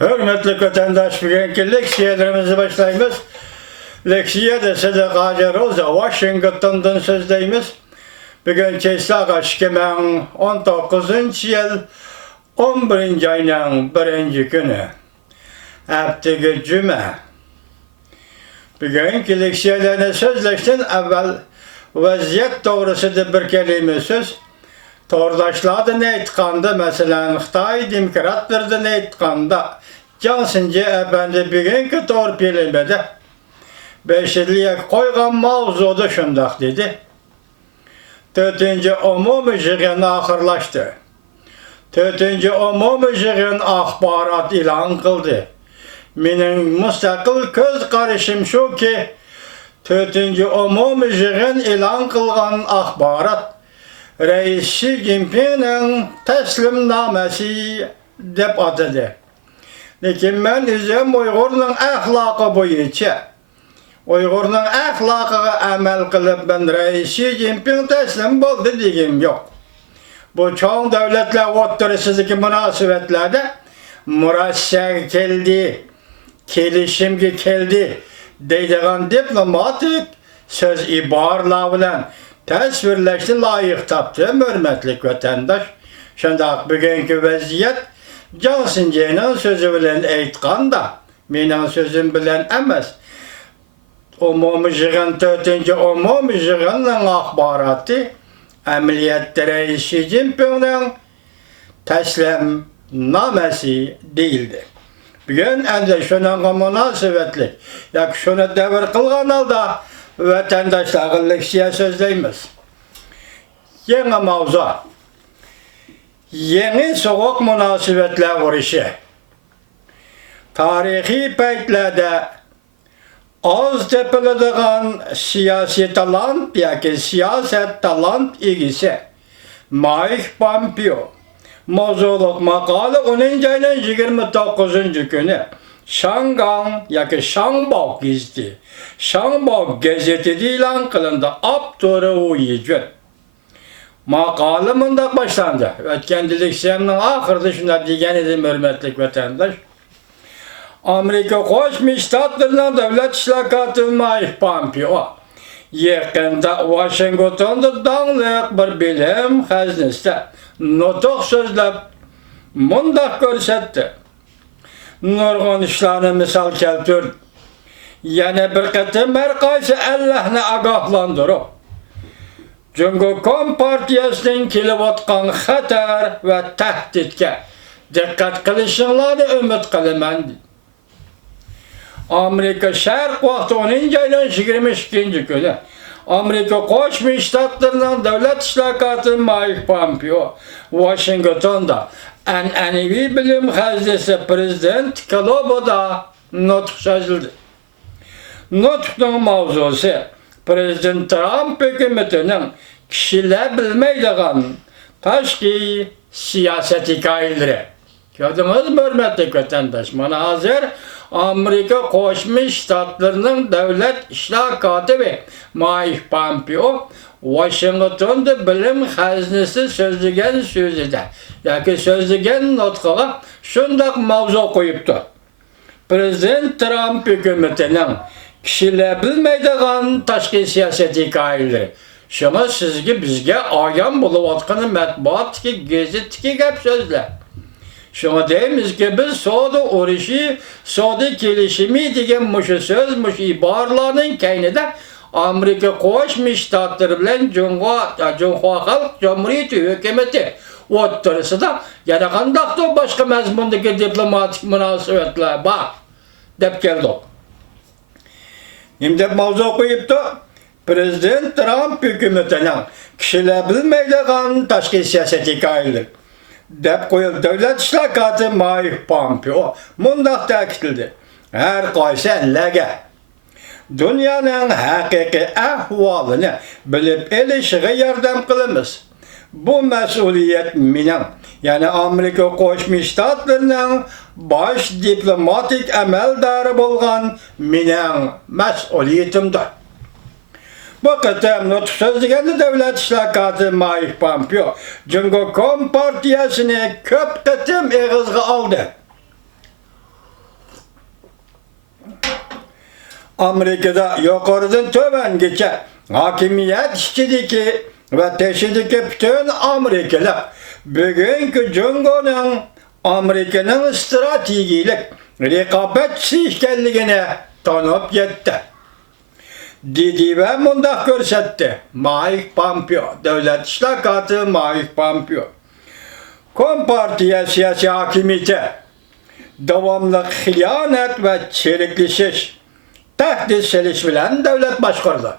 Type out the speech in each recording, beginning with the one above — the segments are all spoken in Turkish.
Hürmetli vatandaş, bugünkü leksiyelerimizi başlayımız. Leksiye de size Qacar Roza, Washington'dan sözdeyimiz. Bugünkü sağa 2019 yıl 11. ayının 1. günü. Haftaga cuma. Bugünkü leksiyelerini sözleşten evvel vaziyet doğrusunda bir kelime söz. Tordaşlardan aytqanda, mesela Xitay demokratlardan aytqanda, Johnsonca efendi bugünkü torpilemede beşirliye koygan mavzuda şundaq dedi. 4. umumi jığın ahırlaştı. 4. umumi jığın axbarat ilan qıldı. Menin müstakil köz qarışım şu ki 4. umumi jığın ilan qılgan axbarat Reis Xi Jinping'in teslimnamesi dep atıdı. Lekin ben üzüm Uygur'un ahlakı boyunca, Uygur'un ahlakıga amel kılıp ben Reis Xi Jinping teslim oldu diyeyim yok. Bu çoğun devletler oturusundaki münasebetlerde murasşak geldi, kelişimge geldi deydiğin diplomatik söz ibarla bilen tasvirleşti, layık taptı, hürmetlik vatandaş. Şundaq bugünkü vaziyet Johnson'un sözü bilen aytqanda, menin sözüm bilen emas. Umumi jığın 4. umumi jığının axbaratı ameliyatda Reis Xi Jinping'in teslimnamesi değildi. Bugün ende şununla münasebetlik, yak şunu devir kılgan halda vatandaşlarla leksiye sözdeyimiz. Yeni mavzu, yeni soğuk münasebetler vuruşu. Tarihi peytlerde az tepelediğin siyasi talant, yaki siyaset talant ilgisi Mike Pompeo mozuluk makalı 10. ayının 29. günü Şangang yaki Şangbao gizdi. Şangbao gazetede ilan kılındı. Apturu uyucu. Makalı mındak başlandı. Ve kendilik senin ahırda şuna diyen edim hürmetlik vatandaş. Amerika Koşmuş Ştatlarının devlet işlakatı Mike Pompeo yakında Washington'da dağlık bir bilim hazinesinde notuk sözlep mundak görsetti. Nurgun işlerini misal keltir. Yana bir qıtım her qaysı Allah'ını agahlandırıp. Çünkü Kompartiyasının kelip atqan xatar ve tehditke dikkat qilishinglarni ümit qilaman. Amerika Şarq vaqti 10. ayının 22. günü Amerika Qo'shma Shtatlarının devlet işlakatı Mike Pompeo Washington'da an'anaviy bilim hazinesi Prezident Klubida nutq sözüldü. Nutqning mavzusu Prezident Trump hükümetinin kişiler bilmeydiğin tashqi siyaset hikayeleri. Gördünüz mü hürmetli vatandaş? Mana hazır Amerika Qo'shma Shtatlarının devlet işlakatı ve Mike Pompeo Washington'da bilim hazinesi sözlügen sözüde, yaki sözlügen nutqıga şundaq mavzu koyuptu. Prezident Trump hükümetinin kişiler bilmeydiğin tashqi siyaset hikayeleri. Şuna sizge bizge ayan bulup atqanı matbuat ki gazet ki gap sözler. Şuna deyimiz ki biz Saudi uruşu, Saudi kelişimi degen muşu söz, muşu ibarlarının keynide Amerika Qo'shma Shtatları bilen Cumhuriyet Halk Cumhuriyeti hükümeti o'ttirisida yana qandaqdir boshqa mazmundagi diplomatik munosabatlar bor deb keldik. Endi mavzu qo'yibdi. Prezident Trump hükümetinin kişiler bilmeydiğin tashqi siyaset hikayeleri deb qo'yildi. Devlet işlakatı Mike Pompeo mundaq ta'kidladi. Her qaysi allaga dünyanın haqiqiy ahvolini bilib elishiga yordam qilamiz. Bu mas'uliyat mening, yani Amerika Qo'shma Shtatlarının bosh diplomatik amaldori bo'lgan mening mas'uliyatimdir. Bu qıtım nutq so'zlaganda devlet işlakatı Mike Pompeo Cumhuriyet Kompartiyasını köp qıtım egizga aldı. Amerika'da yukarıdan tövengacha hakimiyet işçideki ve teşideki bütün Amerikalılar bugünkü Jungo'nun Amerika'nın stratejik rekabetçi işgalliğine tanıp yetti. Dedi ve mundaq görsetti. Mike Pompeo, Devlet İşler Mike Pompeo. Kompartiya siyasi hakimiyeti, devamlı hıyanet ve çirikleşiş, tehdit seliş bilen devlet başkurdu.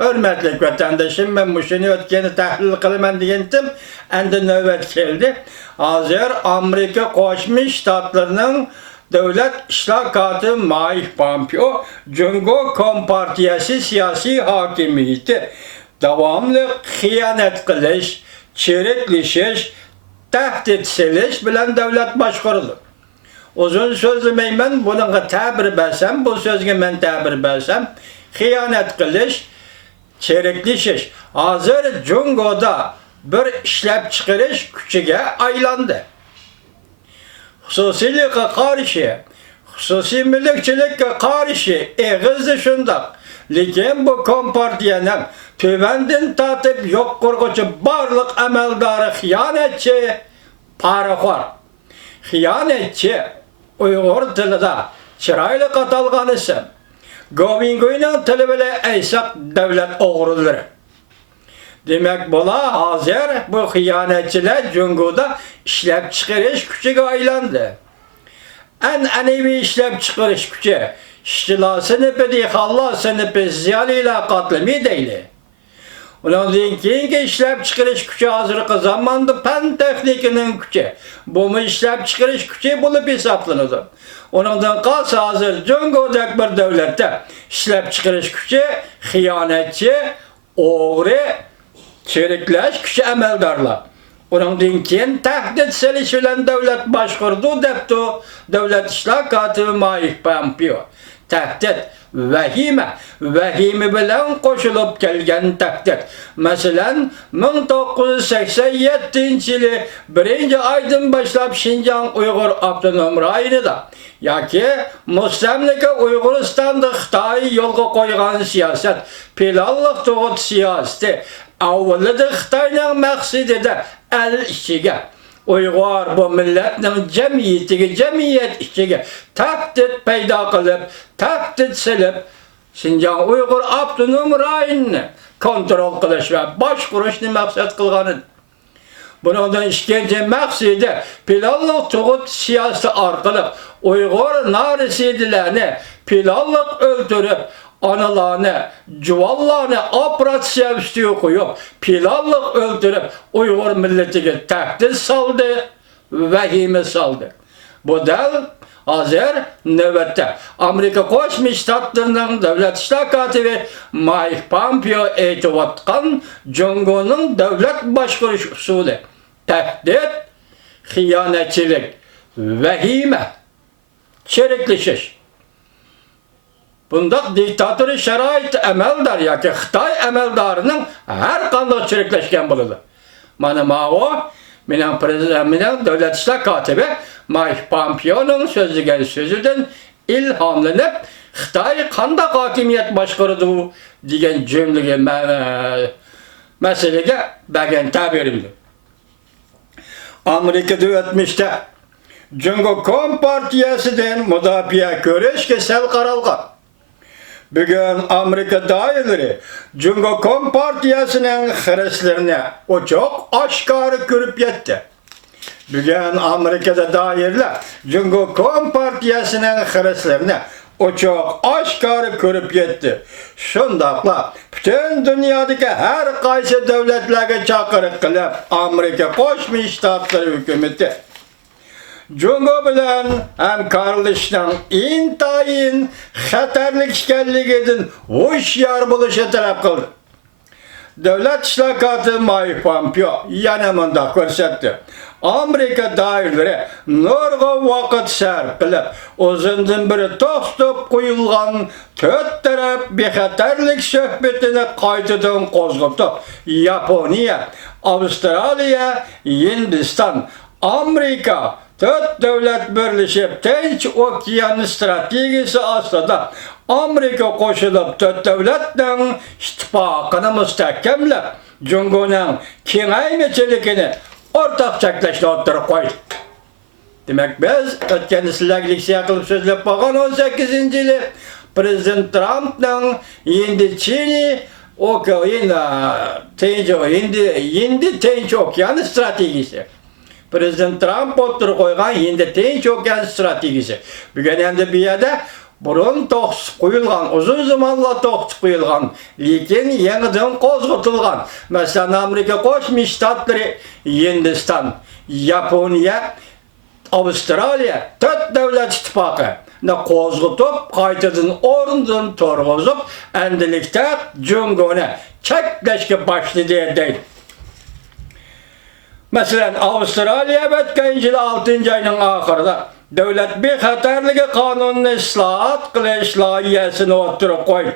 Hürmetli vatandaşım, ben bu şunu ötkeni tahlil kılman diyendim. Endi nöbet geldi. Hazır Amerika Koşmuş Ştatlarının Devlet İşler Mike Pompeo, Jungo Kompartiyası siyasi hakimiyeti, devamlı hıyanet kılış, çirikleşiş, tehdit seliş bilen devlet başkurdu. Uzun sözlemeymen, bununla tabir bersem, bu sözge men tabir bersem, hıyanet kılış, çirikleşiş. Hazır Jungo'da bir işlep çıkarış küçüge aylandı. Hususiliğe karşı, hususi milletçiliğe karşı eğizdi şundak. Lekin bu kompartiyanın tüvendin tatıp yok kurgucu barlık emeldarı hıyanetçi paraxor. Hıyanetçi Uyghur tilida çıraylı qatalgan isim. Govingoy'un tili bile eysak devlet oğruları. Demek bola hazır bu hıyanetçiler Jungo'da işlep çıkarış küçüge aylandı. En enevi işlep çıkarış küçü, işçila sınıfı değil, halla sınıfı ziyalıyla katlımı değil. Onun ki işlep çıkarış küçü hazırlıkı zamanında pen teknikinin küçü. Bu mu işlep çıkarış küçü bulup hesaplanırdı. Onundan kalsa hazır Jungo'daki bir devlette işlep çıkarış küçü, hıyanetçi, oğru, çirikleş küçü emeldarlar. Onun keyin tehdit seliş bilen devlet başkurdu depti Devlet İşler Mike Pompeo. Tehdit, vehime bilen koşulup gelgen tehdit. Mesela 1987 yılı 1. aydan başlap Şinjan Uygur Abdunum rayonida yoki Mustamlika Uyg'uristonda Xitoy yo'lga qo'ygan siyaset, planliq tug'ut siyosati avvalida Xitoyning maqsadida el ishiga Uyghur bu milletning jamiyet ishiga tahdid paydo qilib, tahdid silib, Şinjan Uyghur Abdunum rayonini kontrol qilish va boshqarishni maqsad qilgan edi. Bundan işkence maqsadi planliq tug'ut siyosati orqali Uyghur narisidilarni planliq o'ldirib, analarını, cuvallarını operatsiya üstüye koyup, planliq öldürüp Uyghur milletiga tehdit saldı, vehime saldı. Bu da hazır nöbette Amerika Koşmuş Ştatlarının Devlet İşler Katibi Mike Pompeo aytib atkan Jungo'nun devlet başkuruş usulü. Tehdit, hıyanetçilik, vehime, çirikleşiş. Bundaq diktatörü şərait əməldar yoki Xitoy əməldarının hər qanday çirikləşkən buludu. Mana o, mənim prezidentimin Devlet İşler Katibi Mike Pompeo'nun sözlügen sözüdən ilhamlanıb Xitoy qanday hakimiyet başqurdu degan cümləyə məsələyə bəgən berildi. Amerika'da ötmüşdə Jungo Kompartiyasıdan müdafiə görüş sel qaralğan. Bugün Amerika dairleri Jungo Kompartiyasının xərəslərini o çok aşkarı görüp yetti. Bugün Amerika'da dairler Jungo Kompartiyasının xərəslərini o çok aşkarı görüp yetti. Şundaqla bütün dünyadaki her qaysı devletlerine çağırıq qilib Amerika Koşmuş Ştatları hükümeti Jungo bilen hemkarlışdan intayin xatarlik işgalligidin hoşyar buluşa talep kıldı. Devlet İşler Mike Pompeo yana mundaq ko'rsatdi. Amerika dairleri nurga vaqt sarf qilib, o'zidan biri to'xtab qo'yilgan to'rt taraf bexatarlik suhbatini qaytadan qo'zg'atib, Yaponiya, Avstraliya, Hindiston, Amerika Dört devlet birleşip Tinç Okyanı stratejisi aslında Amerika koşulup dört devletten ittifakını müstehkemlep Cumhur'un kengaymeçilikini ortak çekleşti oturup koydu. Demek biz ötken sizlerlik kılıp sözlep bakan 18. yılı Prezident Trump'dan şimdi Çin'i Hindi Tinç Okyanı stratejisi. Prezident Trump oturup koygan Hindi Tinç Okyanı stratejisi. Bugün endi bir yerde burun toqsып kuyulgan, uzun zamanla toqsып kuyulgan, lekin yeniden kozgutulgan. Mesela Amerika Koşmuş Ştatları, Hindistan, Japonya, Avustralya, dört devlet ittifakı kozgutup, kaytadan orundan torguzup, endilikte Cumhur'u çekleşke başladı değil. Mesela Avustralya ötken yıl 6. ayının ahırda devlet bir xatarligi kanununu islahat qilish loyihasini oturup koy.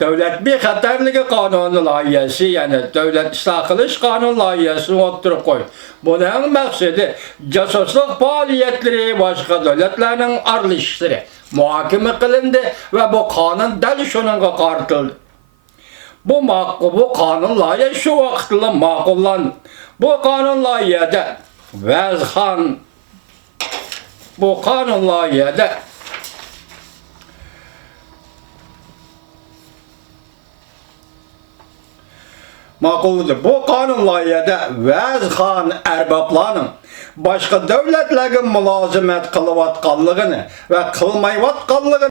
Devlet bir xatarligi kanunu loyihasi, yani devlet islah qilish kanun loyihasini oturup koy. Bunun maksidi casusluk faaliyetleri başka devletlerin aralashishları muhokama qilindi ve bu kanun dal shunga qartildi. Bu kanun loyihasi shu vaqtda ma'qullandı. Bu kanun loyihasida Vazxan bu kanun loyihasida ma'quldir. Bu kanun loyihasida Vazxan arboblarning boshqa davlatlarga mulozimat qilayotganligini va qilmayotganligini